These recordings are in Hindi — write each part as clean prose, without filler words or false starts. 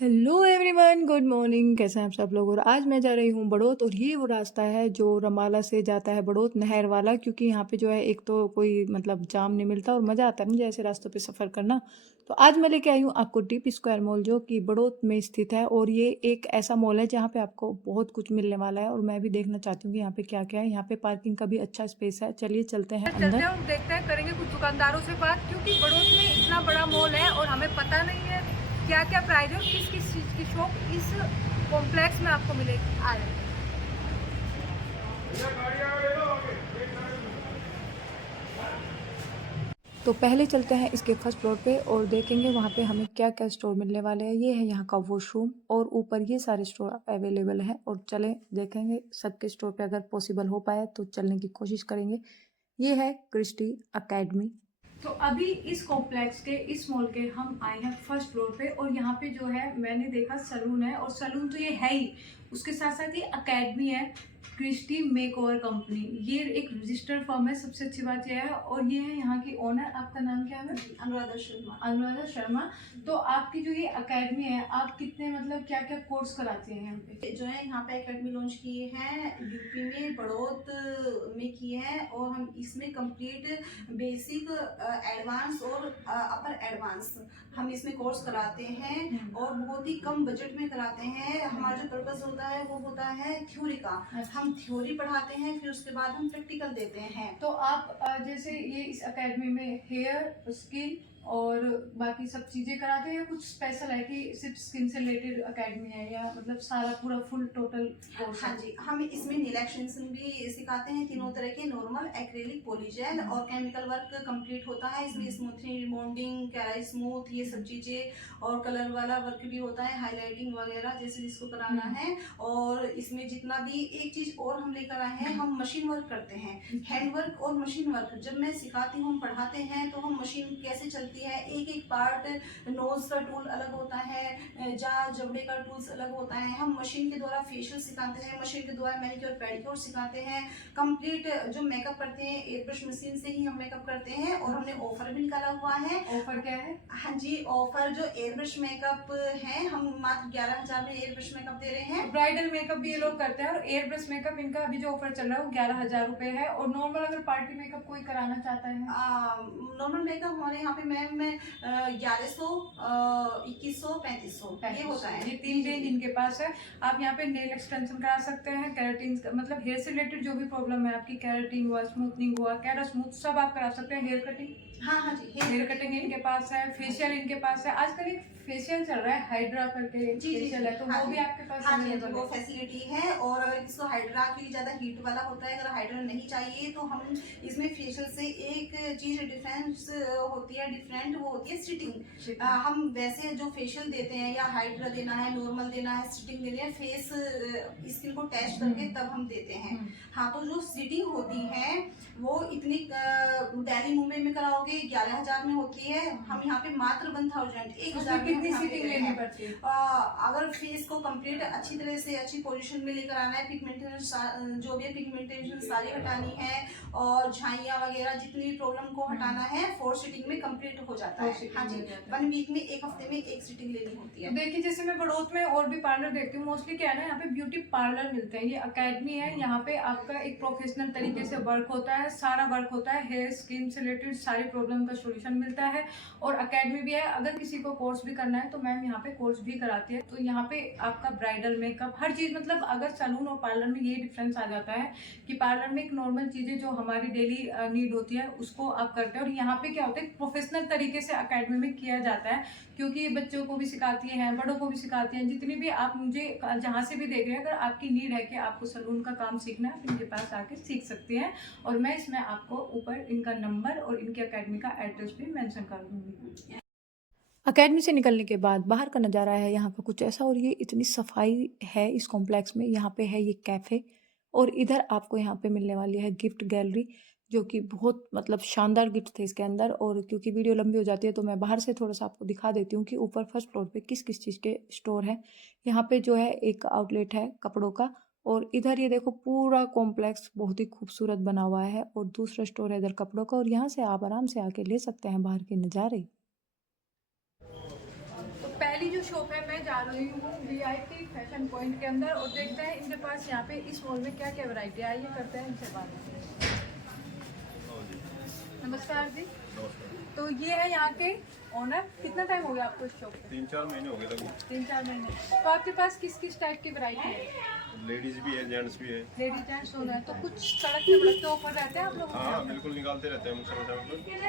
Hello everyone, good morning. कैसे हैं आप सब लोग। और आज मैं जा रही हूँ बड़ौत, और ये वो रास्ता है जो रमाला से जाता है बड़ौत नहर वाला। क्योंकि यहाँ पे जो है एक तो कोई मतलब जाम नहीं मिलता और मज़ा आता है मुझे ऐसे रास्तों पे सफ़र करना। तो आज मैं लेके आई हूँ आपको डीप स्क्वायर मॉल, जो कि बड़ौत में स्थित है। और ये एक ऐसा मॉल है जहाँ पे आपको बहुत कुछ मिलने वाला है, और मैं भी देखना चाहती हूँ कि यहाँ पे क्या क्या है। यहाँ पे पार्किंग का भी अच्छा स्पेस है। चलिए चलते हैं चलते हैं अंदर। और देखते हैं, करेंगे कुछ दुकानदारों से बात, क्योंकि बड़ौत में इतना बड़ा मॉल है और हमें पता नहीं है क्या क्या प्राइस है और किस किस चीज़ की शॉप इस कॉम्प्लेक्स में आपको मिलेगी। आ रहे हैं। तो पहले चलते हैं इसके फर्स्ट फ्लोर पे और देखेंगे वहाँ पे हमें क्या क्या स्टोर मिलने वाले हैं। ये है यहाँ का वॉशरूम, और ऊपर ये सारे स्टोर अवेलेबल हैं। और चलें देखेंगे सबके स्टोर पे, अगर पॉसिबल हो पाए तो चलने की कोशिश करेंगे। ये है क्रिस्टी अकेडमी। तो अभी इस कॉम्प्लेक्स के इस मॉल के हम आए हैं फर्स्ट फ्लोर पे, और यहाँ पे जो है मैंने देखा सलून है, और सलून तो ये है ही, उसके साथ साथ ये अकेडमी है, क्रिस्टी मेकओवर कंपनी। ये एक रजिस्टर्ड फर्म है, सबसे अच्छी बात यह है। और ये है यहाँ की ओनर। आपका नाम क्या है? अनुराधा शर्मा। अनुराधा शर्मा। तो आपकी जो ये अकेडमी है, आप कितने मतलब क्या क्या कोर्स कराते हैं यहाँ पे? जो है यहाँ पे एकेडमी लॉन्च किए हैं, यूपी में बड़ौत में किए हैं, और हम इसमें कंप्लीट बेसिक, एडवांस और अपर एडवांस हम इसमें कोर्स कराते हैं, और बहुत ही कम बजट में कराते हैं। हमारा जो पर्पस होता है वो होता है थ्योरी का। हम थ्योरी पढ़ाते हैं, फिर उसके बाद हम प्रैक्टिकल देते हैं। तो आप जैसे ये इस एकेडमी में हेयर, स्किन और बाकी सब चीज़ें कराते हैं, या कुछ स्पेशल है कि सिर्फ स्किन से रिलेटेड एकेडमी है, या मतलब सारा पूरा फुल टोटल कोर्स? हाँ जी, हम इसमें नील एक्सटेंशन भी सिखाते हैं, तीनों तरह के, नॉर्मल, एक्रेलिक, पॉलीजेल और केमिकल वर्क कंप्लीट होता है इसमें। स्मूथनिंग, रिमोल्डिंग, कैरा स्मूथ, ये सब चीजें, और कलर वाला वर्क भी होता है, हाईलाइटिंग वगैरह जैसे जिसको कराना है। और इसमें जितना भी एक चीज और हम लेकर आए हैं, हम मशीन वर्क करते हैं, हैंड वर्क और मशीन वर्क। जब मैं सिखाती हूँ, हम पढ़ाते हैं, तो हम मशीन कैसे चलती है, एक एक पार्ट, नोज का टूल अलग होता है, जबड़े का टूल्स अलग होता है। हम मशीन के द्वारा फेशियल सिखाते हैं, मशीन के द्वारा मैनिक्योर पेडिक्योर सिखाते हैं। कंप्लीट जो मेकअप करते हैं, एयर ब्रश मशीन से ही हम मेकअप करते हैं। और हमने ऑफर भी निकाला हुआ है। ऑफर क्या है? हाँ जी, ऑफर जो एयर ब्रश मेकअप है, हम मात्र 11,000 में एयर ब्रश मेकअप दे रहे हैं। ब्राइडल मेकअप भी ये लोग करते हैं, और एयर ब्रश मेकअप इनका अभी जो ऑफर चल रहा है वो 11,000 रुपए है। और नॉर्मल अगर पार्टी मेकअप कोई कराना चाहता है? नॉर्मल मेकअप हमारे यहाँ पे मैम 1100, 2100, 3500 ये होता है। ये तीन रेंज इनके पास है। आप यहाँ पे नेल एक्सटेंशन करा सकते हैं, केराटिन मतलब हेयर से रिलेटेड जो भी प्रॉब्लम है आपकी, केराटिन हुआ, स्मूथनिंग हुआ, कैरा स्मूथ, सब आप करा सकते हैं। हेयर कटिंग, हाँ जी, हेयर कटिंग इनके पास है। फेशियल इनके पास है। आजकल एक फेशियल चल रहा है, हाइड्रा करके फेशियल है, तो हाँ वो भी जी, आपके पास हाँ जी, अवेलेबल वो है। फैसिलिटी है। और अगर किसी को हाइड्रा के लिए ज़्यादा हीट वाला होता है, अगर हाइड्रा नहीं चाहिए, तो हम इसमें फेशियल से एक चीज़ डिफरेंस होती है, डिफरेंट, वो होती है सिटिंग। हम वैसे जो फेशियल देते हैं, या हाइड्रा देना है, नॉर्मल देना है, सिटिंग देनी है, फेस स्किन को टेस्ट करके तब हम देते हैं। हाँ, तो जो सिटिंग होती है वो इतनी, दिल्ली मुंबई में कराओगे 11,000 में होती है, हम यहाँ पे मात्र 1,000, 1,000 में हम यहाँ पे दे रहे हैं। पड़ती है? अगर फेस को कंप्लीट अच्छी तरह से अच्छी पोजीशन में लेकर आना है, पिगमेंटेशन जो भी पिगमेंटेशन सारी हटानी है, और झाइयाँ वगैरह जितनी भी प्रॉब्लम को हटाना है, 4 सीटिंग में कंप्लीट हो जाता है। हाँ जी, 1 वीक में, एक हफ्ते में एक सीटिंग लेनी होती है। देखिए, जैसे मैं बड़ौत में और भी पार्लर देखती हूँ, मोस्टली क्या है ना, यहाँ पे ब्यूटी पार्लर मिलते हैं। ये अकेडमी है, यहाँ पे आपका एक प्रोफेशनल तरीके से वर्क होता है, सारा वर्क होता है, हेयर स्किन से रिलेटेड सारी प्रॉब्लम का सोल्यूशन मिलता है। और अकेडमी भी है, अगर किसी को कोर्स भी करना है तो मैम यहाँ पे कोर्स भी कराती है। तो यहाँ पे आपका ब्राइडल मेकअप हर चीज़, मतलब अगर सैलून और पार्लर में ये डिफरेंस आ जाता है कि पार्लर में एक नॉर्मल चीज़ें जो हमारी डेली नीड होती है उसको आप करते हैं, और यहाँ पे क्या होता है, प्रोफेशनल तरीके से अकेडमी में किया जाता है। क्योंकि बच्चों को भी सिखाती हैं, बड़ों को भी सिखाती हैं, जितनी भी आप मुझे जहाँ से भी देख रहे हैं, अगर आपकी नीड है कि आपको सलून का काम सीखना है, आप इनके पास आके सीख सकती हैं। और मैं इसमें आपको ऊपर इनका नंबर और इनके अकेडमी का एड्रेस भी मेंशन कर दूँगी। अकेडमी से निकलने के बाद बाहर का नज़ारा है यहाँ का कुछ ऐसा, और ये इतनी सफाई है इस कॉम्प्लेक्स में। यहाँ पे है ये कैफ़े, और इधर आपको यहाँ पे मिलने वाली है गिफ्ट गैलरी, जो कि बहुत मतलब शानदार गिफ्ट थे इसके अंदर। और क्योंकि वीडियो लंबी हो जाती है तो मैं बाहर से थोड़ा सा आपको दिखा देती हूँ कि ऊपर फर्स्ट फ्लोर पे किस किस चीज़ के स्टोर हैं। यहाँ पे जो है एक आउटलेट है कपड़ों का, और इधर ये देखो पूरा कॉम्प्लेक्स बहुत ही खूबसूरत बना हुआ है, और दूसरा स्टोर है इधर कपड़ों का। और यहाँ से आप आराम से आके ले सकते हैं बाहर के नज़ारे। तो पहली जो जो शॉप है मैं जा रही हूँ VIP फैशन पॉइंट के अंदर और देखते हैं इनके पास यहाँ पे इस मॉल में क्या क्या वैरायटी आई है, करते हैं इनसे बात। नमस्कार जी। तो ये है यहाँ के ओनर, कितना टाइम हो गया आपको इस शॉप पे? 3-4 महीने हो गए लगभग। 3-4 महीने। तो आपके पास किस किस टाइप की वैरायटी है? लेडीज भी है, जेंट्स भी है। लेडीज जेंट्स दोनों है। तो कुछ सड़क पे बड़कते ऑफर रहते हैं आप लोगों के? हाँ बिल्कुल निकालते रहते हैं हम समय पर।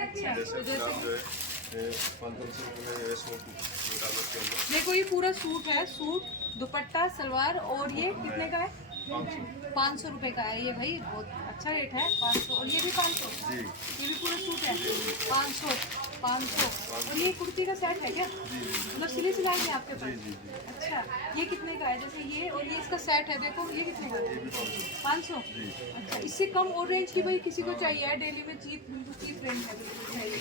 अच्छा, जैसे तो फिर आप जो है 500 रुपये में सूट निकाल सकते हैं। देखो ये पूरा सूट है, सूट दुपट्टा सलवार, और ये कितने का है? 500 रुपये का है ये भाई, बहुत अच्छा रेट है 500। और ये भी 500? जी। ये भी पूरा सूट है 500। और ये कुर्ती का सेट है क्या? मतलब सिली सिलाई है आपके पास? जी जी। अच्छा, ये कितने का है? जैसे ये और ये इसका सेट है, देखो ये कितने का है? 500। अच्छा, इससे कम और रेंज की भाई किसी को चाहिए है डेली में, चीप, बिल्कुल चीप रेंज है बिल्कुल चाहिए।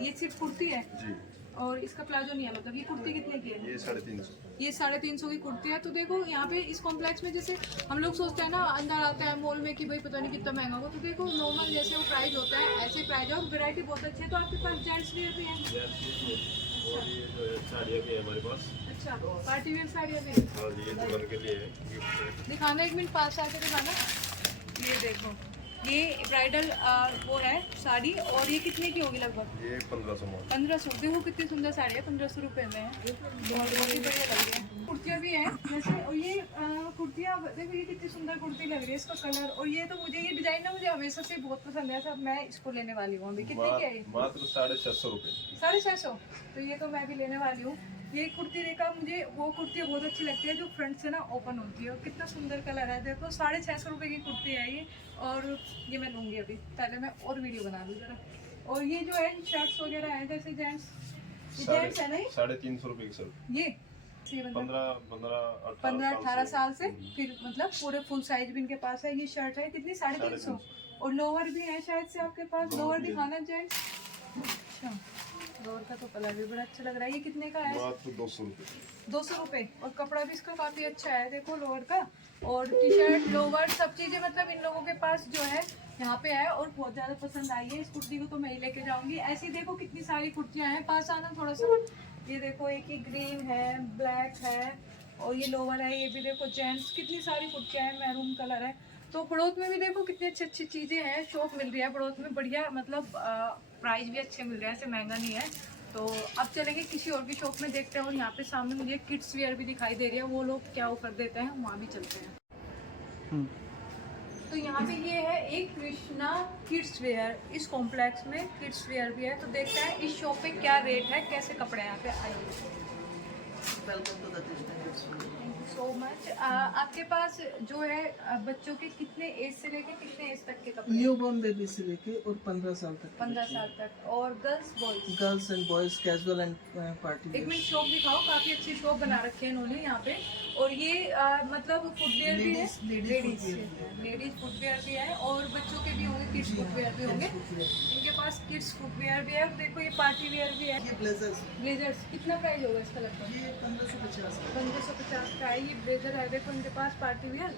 ये सिर्फ कुर्ती है जी। और इसका प्लाजो नहीं है, मतलब ये कुर्ती कितने की है? ये 350। ये 350 की कुर्ती है। तो देखो यहाँ पे इस कॉम्प्लेक्स में जैसे हम लोग सोचते हैं ना, अंदर आता है मॉल में कि भाई पता नहीं कितना महंगा होगा, तो देखो नॉर्मल जैसे वो प्राइस होता है ऐसे प्राइस है और वैरायटी बहुत अच्छी है। तो आपके पास जेंट्स वेयर भी है? और ये जो है साड़ियाँ भी है हमारे पास। अच्छा, पार्टी वेयर साड़ियाँ भी? हाँ जी, ये दुल्हन के लिए है, गिफ्ट है। दिखाना, एक मिनट पास आके दिखाना। ये देखो, ये ब्राइडल वो है साड़ी, और ये कितने की होगी लगभग? ये 1500 में। 1500। देखो कितनी सुंदर साड़ी है, 1500 रुपये में है। बहुत ही बढ़िया लग रही है। कुर्तियाँ भी हैं जैसे, और ये कुर्तियाँ देखो, ये कितनी सुंदर कुर्ती लग रही है, इसका कलर। और ये तो मुझे ये डिजाइन ना मुझे हमेशा से बहुत पसंद है, सब मैं इसको लेने वाली हूँ अभी। कितने की है ये? मात्र 650 रुपये। 650। तो ये तो मैं भी लेने वाली हूँ। ये कुर्ती देखा, मुझे वो कुर्ती बहुत अच्छी लगती है जो फ्रंट से ना ओपन होती है, और कितना सुंदर कलर है। देखो 650 रुपये की कुर्ती है ये, और ये मैं लूँगी अभी। पहले मैं और वीडियो बना लूँ जरा। और ये जो है शर्ट्स वगैरह है जैसे जेंट्स, जेंट्स है नहीं? 350 रुपये की सर। ये 15-18 साल से फिर मतलब पूरे फुल साइज भी इनके पास है। ये शर्ट है कितनी? 350। और लोअर भी है शायद से आपके पास? लोअर दिखाना जेंट्स। अच्छा, लोअर का तो कलर भी बड़ा अच्छा लग रहा है। ये कितने का है? मात्र 200 रुपये। 200 रुपये। और कपड़ा भी इसका काफ़ी अच्छा है, देखो लोअर का। और टी शर्ट, लोअर, सब चीज़ें मतलब इन लोगों के पास जो है यहाँ पे है, और बहुत ज़्यादा पसंद आई है। इस कुर्ती को तो मैं ही लेके जाऊँगी। ऐसी देखो कितनी सारी कुर्तियाँ हैं, पास आना थोड़ा सा। ये देखो, एक ही ग्रीन है, ब्लैक है, और ये लोअर है। ये भी देखो जेंट्स, कितनी सारी कुर्तियाँ हैं, मैरून कलर है। तो बड़ौत में भी देखो कितनी अच्छी अच्छी चीज़ें हैं, शॉप मिल रही है बड़ौत में बढ़िया, मतलब प्राइस भी अच्छे मिल रहे हैं, ऐसे महंगा नहीं है। तो अब चलेंगे किसी और की शॉप में, देखते हैं। और यहाँ पे सामने मुझे किड्स वेयर भी दिखाई दे रही है, वो लोग क्या ऑफर देते हैं, वहाँ भी चलते हैं। तो यहाँ पे ये है एक कृष्णा किड्स वेयर, इस कॉम्प्लेक्स में किड्स वेयर भी है। तो देखते हैं इस शॉप पे क्या रेट है, कैसे कपड़े यहाँ पे आए। Thank you so much. आपके पास जो है बच्चों के कितने एज से लेके कितने एज तक के कपड़े? न्यू बॉर्न बेबी से लेके और 15 साल तक। 15 साल तक। और girls boys? Girls and boys, casual and party. एक मिनट शॉप दिखाओ, काफी अच्छी शॉप बना रखी है इन्होंने यहाँ पे। और ये मतलब फुटवेयर भी है, लेडीज फुटवेयर भी है, और बच्चों के भी होंगे, किड्स फुटवेयर भी होंगे। इनके पास किड्स फुटवेयर भी है। देखो ये पार्टी वेयर भी है। ये ब्लेजर्स, ब्लेजर्स कितना प्राइस होगा इसका लगभग? ये 1550। 1550 का है ये ब्लेजर है। देखो इनके पास पार्टी वेयर।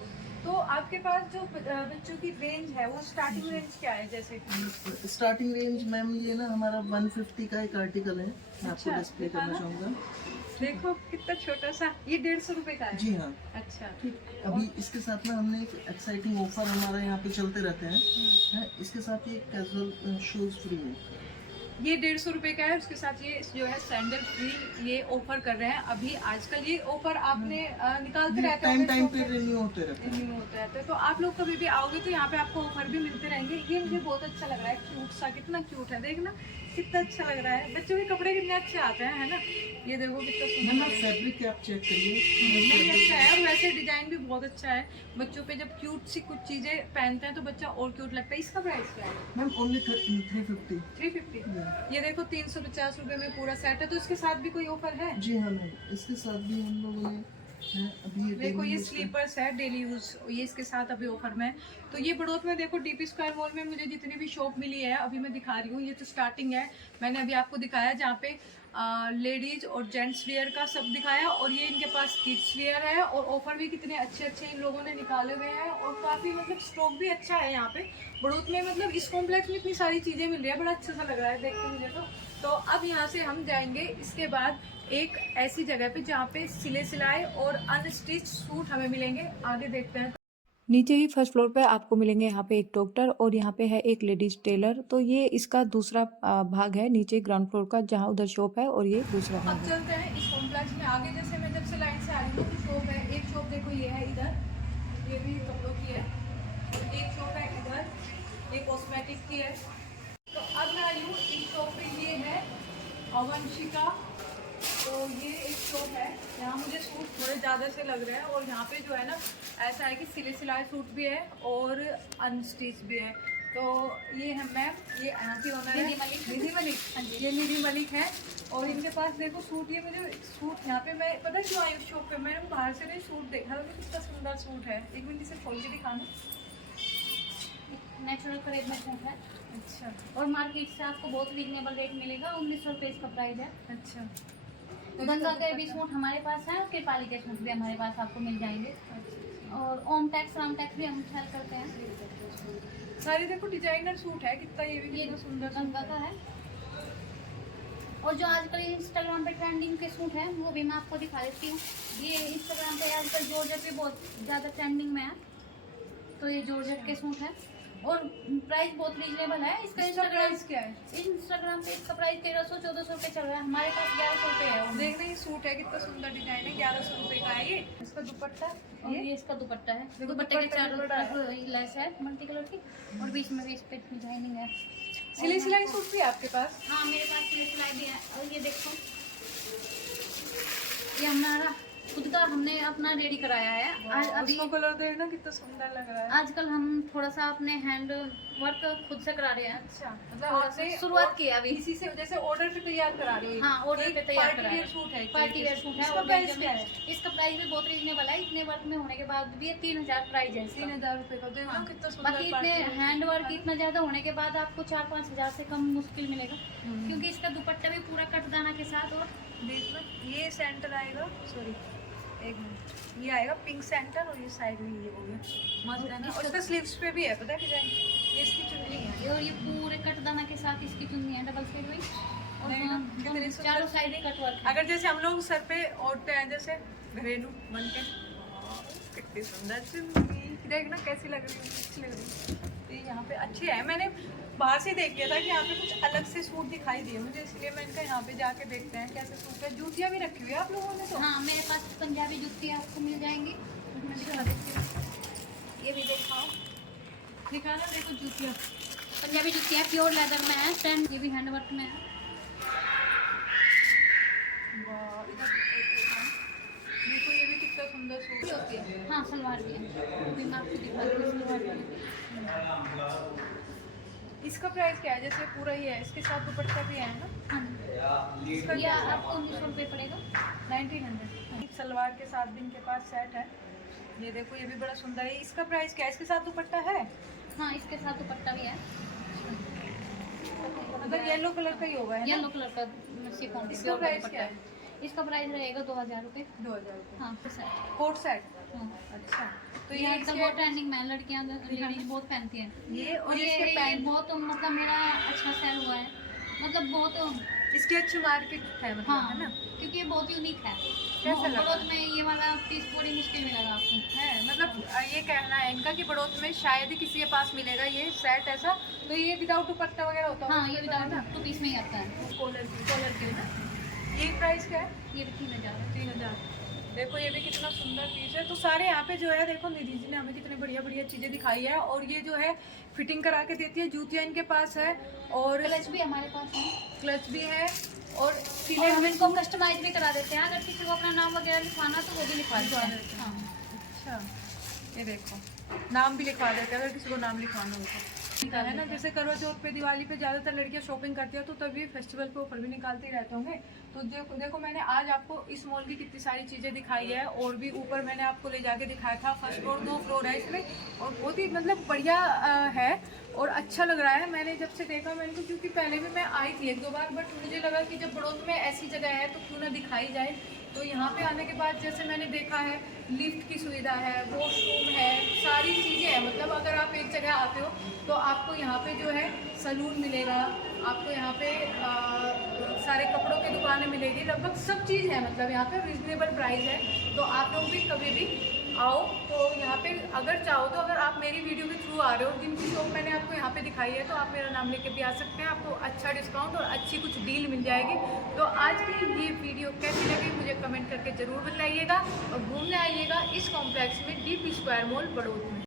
तो आपके पास जो बच्चों की रेंज है, वो स्टार्टिंग रेंज क्या है? जैसे स्टार्टिंग रेंज मैम ये ना हमारा 150 का एक आर्टिकल है, मैं आपको अच्छा, डिस्प्ले करना दिखाना। चाहूँगा। देखो कितना छोटा सा, ये 150 रुपए का है? जी हाँ। अच्छा, ठीक, अभी इसके साथ ना हमने एक एक्साइटिंग ऑफर हमारा यहाँ पे चलते रहते हैं। इसके साथ ये कैजुअल शूज फ्री है। ये 150 रुपए का है। उसके साथ ये जो है सैंडल फ्री ये ऑफर कर रहे हैं अभी आजकल। ये ऑफर आपने निकालते रहते टाइम हैं, टाइम पे रिन्यू होते रहते हैं। रिन्यू होते रहते हैं। तो आप लोग कभी भी आओगे तो यहाँ पे आपको ऑफर भी मिलते रहेंगे। ये मुझे बहुत अच्छा लग रहा है, क्यूट सा, कितना क्यूट है, देखना कितना अच्छा लग रहा है। बच्चों के कपड़े कितने अच्छे आते हैं, है ना? ये देखो कितना सुंदर मैम फैब्रिक आप चेक करिए, नहीं अच्छा है। और वैसे डिजाइन भी बहुत अच्छा है। बच्चों पे जब क्यूट सी कुछ चीजें पहनते हैं तो बच्चा और क्यूट लगता है। इसका प्राइस क्या है? Ma'am only 350। 350। ये देखो 350 रुपए में पूरा सेट है। तो इसके साथ भी कोई ऑफर है? जी हाँ मैम, इसके साथ भी हम लोगों ने अभी देखो ये स्लीपर्स है डेली यूज, ये इसके साथ अभी ऑफर में। तो ये बड़ौत में देखो डीपी स्क्वायर मॉल में मुझे जितनी भी शॉप मिली है अभी मैं दिखा रही हूँ। ये तो स्टार्टिंग है, मैंने अभी आपको दिखाया जहाँ पे लेडीज और जेंट्स वेयर का सब दिखाया। और ये इनके पास किड्स वेयर है, और ऑफर भी कितने अच्छे अच्छे इन लोगों ने निकाले हुए हैं। और काफ़ी मतलब स्टॉक भी अच्छा है यहाँ पे बड़ौत में। मतलब इस कॉम्प्लेक्स में इतनी सारी चीज़ें मिल रही है, बड़ा अच्छा सा लग रहा है देख के मुझे तो अब यहाँ से हम जाएंगे इसके बाद एक ऐसी जगह पे जहाँ पे सिले सिलाए और अनस्टिच सूट हमें मिलेंगे। आगे देखते हैं। नीचे ही फर्स्ट फ्लोर पे आपको मिलेंगे यहाँ पे एक डॉक्टर और यहाँ पे है एक लेडीज टेलर। तो ये इसका दूसरा भाग है नीचे ग्राउंड फ्लोर का, जहाँ उधर शॉप है और ये दूसरा भाग है। अब चलते हैं इस कॉम्प्लेक्स में आगे। जैसे मैं जब से लाइन से आ रही हूँ तो शॉप है, एक शॉप देखो ये है इधर, ये भी कपड़ों की है, और एक शॉप है इधर, ये कॉस्मेटिक की है। तो अब मैं आई हूँ इस शॉप पे, ये है अवंशिका। तो ये एक शॉप है, यहाँ मुझे सूट थोड़े ज़्यादा से लग रहे हैं और यहाँ पे जो है ना ऐसा है कि सिले सिलाए सूट भी है और अनस्टिच भी है। तो ये है मैम, ये यहाँ की ओनर है निधि मलिक। ये निधि मलिक है और इनके पास देखो सूट, ये मुझे सूट यहाँ पे मैं पता क्यों आई उस शॉप पे, मैंने बाहर से नहीं सूट देखा था, कितना सुंदर सूट है। एक मिनट इसे खोल के दिखाना। नेचुरल करेज में सूट है। अच्छा, और मार्केट से आपको बहुत रीजनेबल रेट मिलेगा, 1900 रुपये इसका प्राइस है। अच्छा, गंगा के भी सूट हमारे पास है और कृपाली के सूट भी हमारे पास आपको मिल जाएंगे। और ओम टैक्स राम टैक्स भी हम सेल करते हैं। सारे देखो डिजाइनर सूट है, कितना ये भी ये कितना सुंदर गंगा का है। और जो आजकल इंस्टाग्राम पे ट्रेंडिंग के सूट हैं वो भी मैं आपको दिखा देती हूँ। ये इंस्टाग्राम पे आजकल जॉर्जेट भी बहुत ज़्यादा ट्रेंडिंग में है, तो ये जॉर्जेट के सूट हैं और प्राइस बहुत रीजनेबल है इसका। प्राइस क्या है? इंस्टाग्राम पे इसका प्राइस 1300-1400 रुपये चल रहा है, हमारे पास 1100 रुपये है। देखना ये सूट है कितना सुंदर डिजाइन है, 1100 रुपए का है ये। इसका दुपट्टा और ये इसका दुपट्टा है। दुपट्टे के चारों तरफ लेस है मल्टी कलर की और बीच में भी इस पे डिजाइनिंग है। सिले सिलाई सूट भी है आपके पास? हाँ मेरे पास सिले सिलाई भी है। और ये देखो, ये हमारा खुद का हमने अपना रेडी कराया है। आज अभी उसको कलर देखना कितना सुंदर लग रहा है। आजकल हम थोड़ा सा अपने हैंड वर्क खुद से करा रहे हैं। अच्छा, मतलब थोड़ा आपने सा शुरुआत की है अभी। इसी से जैसे ऑर्डर पे तैयार करा रही है? हाँ ऑर्डर पे तैयार करा पार्टी है। वेयर सूट है, पार्टी वेयर सूट है। इसका और प्राइस क्या है? इसका प्राइस भी बहुत रीजनेबल है, इतने वर्क में होने के बाद भी 3000 प्राइस है इसका। 3000 रुपए का। देखो कितना सुंदर। बाकी इतने हैंड वर्क इतना ज्यादा होने के बाद आपको 4-5 हजार से कम मुश्किल मिलेगा, क्योंकि इसका दुपट्टा भी पूरा कटदाना के साथ। और देखना ये सेंटर आएगा, सॉरी एक मिनट, ये आएगा पिंक सेंटर और ये साइड में ये हो गया मस्त है ना। और इसका स्लीव्स पे भी है, पता है डिजाइन। ये इसकी चुन्नी है और ये पूरे कटदाना के साथ इसकी चुन्नी है डबल साइड वाली। और देखना, कितनी सुंदर चारों साइड कट वर्क है। अगर जैसे हम लोग सर पे ओढ़ते हैं जैसे घरेलू बन के, कितनी सुंदर चुन्नी, देखना कैसी लग रही है, अच्छी लग रही है। तो यहाँ पे अच्छी है, मैंने बाहर से देख लिया था कि यहाँ पे कुछ अलग से सूट दिखाई दिए मुझे, इसलिए मैं इनका यहाँ पे जाके देखते हैं कैसे सूट है। जूतियाँ भी रखी हुई है आप लोगों ने? तो हाँ मेरे पास पंजाबी जूती आपको मिल जाएंगी, मैं दिखा देती हूँ। ये भी दिखाओ, दिखाना। देखो जूतियाँ, पंजाबी जूती है, प्योर लेदर में है, स्टैंड ये भी हैंडवर्क में है। देखो ये भी कितना सुंदर सूट होती है। हाँ सलवार भी है, अभी मैं आपको दिखा दूँगी सलवार भी। इसका प्राइस क्या है? जैसे पूरा ही है, इसके साथ दुपट्टा भी है ना? हाँ इसका ये क्या आपको 1900 रुपये पड़ेगा। 1900। सलवार के साथ भी इनके पास सेट है। ये देखो ये भी बड़ा सुंदर है। इसका प्राइस क्या है? इसके साथ दुपट्टा है? हाँ इसके साथ दुपट्टा भी है, मतलब येलो कलर का ही होगा, है ना? येलो कलर का शिफॉन। इसका प्राइस क्या है? इसका प्राइस रहेगा 2000 रुपये। 2000 रुपये। हाँ सेट। Coat set. हाँ अच्छा, तो ये ये आजकल इसके बहुत ट्रेंडिंग में है, लड़कियां लेडीज बहुत पहनती हैं ये और और ये इसके पैंट, बहुत मतलब मेरा अच्छा सेल हुआ है, मतलब बहुत। इसकी अच्छी मार्केट है मतलब, हाँ है ना? क्योंकि ये बहुत यूनिक है। कैसा लगा? बड़ौद में ये वाला पीस बड़ी मुश्किल मिलेगा आपको। है मतलब ये कहना है इनका कि बड़ौद में शायद ही किसी के पास मिलेगा ये सेट ऐसा। तो ये विदाउट दुपट्टा वगैरह होता हाँ है? ये विदाउट 2 पीस में ही आता है। कॉलर के ना। ये प्राइस क्या है? ये भी 3000 है। 3000। देखो ये भी कितना सुंदर पीस है। तो सारे यहाँ पे जो है देखो निधि जी ने हमें कितनी बढ़िया बढ़िया चीज़ें दिखाई है। और ये जो है फिटिंग करा के देती है। जूतियाँ इनके पास है और क्लच भी हमारे पास है। क्लच भी है और और सिले हम इनको कस्टमाइज भी करा देते हैं, अगर किसी को अपना नाम वगैरह लिखवाना तो वो भी लिखवा देते हैं। हाँ अच्छा, ये देखो नाम भी लिखवा देते हैं अगर किसी को नाम लिखवाना हो तो, है ना? जैसे करवा चौथ पे, दिवाली पे ज़्यादातर लड़कियां शॉपिंग करती हैं, तो तभी फेस्टिवल पे ऑफर भी निकालते ही रहते होंगे। तो देखो मैंने आज आपको इस मॉल की कितनी सारी चीज़ें दिखाई है। और भी ऊपर मैंने आपको ले जाके दिखाया था। फर्स्ट फ्लोर 2 फ्लोर है इसमें और बहुत ही मतलब बढ़िया है और अच्छा लग रहा है। मैंने जब से देखा मैंने को, क्योंकि पहले भी मैं आई थी 1-2 बार, बट मुझे लगा कि जब बड़ौद में ऐसी जगह है तो क्यों ना दिखाई जाए। तो यहाँ पे आने के बाद जैसे मैंने देखा है, लिफ्ट की सुविधा है, वॉशरूम है, सारी चीज़ें हैं। मतलब अगर आप एक जगह आते हो तो आपको यहाँ पे जो है सलून मिलेगा, आपको यहाँ पे सारे कपड़ों की दुकानें मिलेगी, लगभग सब चीज़ है, मतलब यहाँ पे रिजनेबल प्राइस है। तो आप लोग भी कभी भी आओ तो यहाँ पे अगर चाहो तो, अगर आप मेरी वीडियो के थ्रू आ रहे हो, जिनकी शॉप मैंने आपको यहाँ पे दिखाई है, तो आप मेरा नाम लेके भी आ सकते हैं, आपको अच्छा डिस्काउंट और अच्छी कुछ डील मिल जाएगी। तो आज की ये वीडियो कैसी लगी मुझे कमेंट करके ज़रूर बताइएगा और घूमने आइएगा इस कॉम्प्लेक्स में, डीप स्क्वायर मॉल बड़ौद में।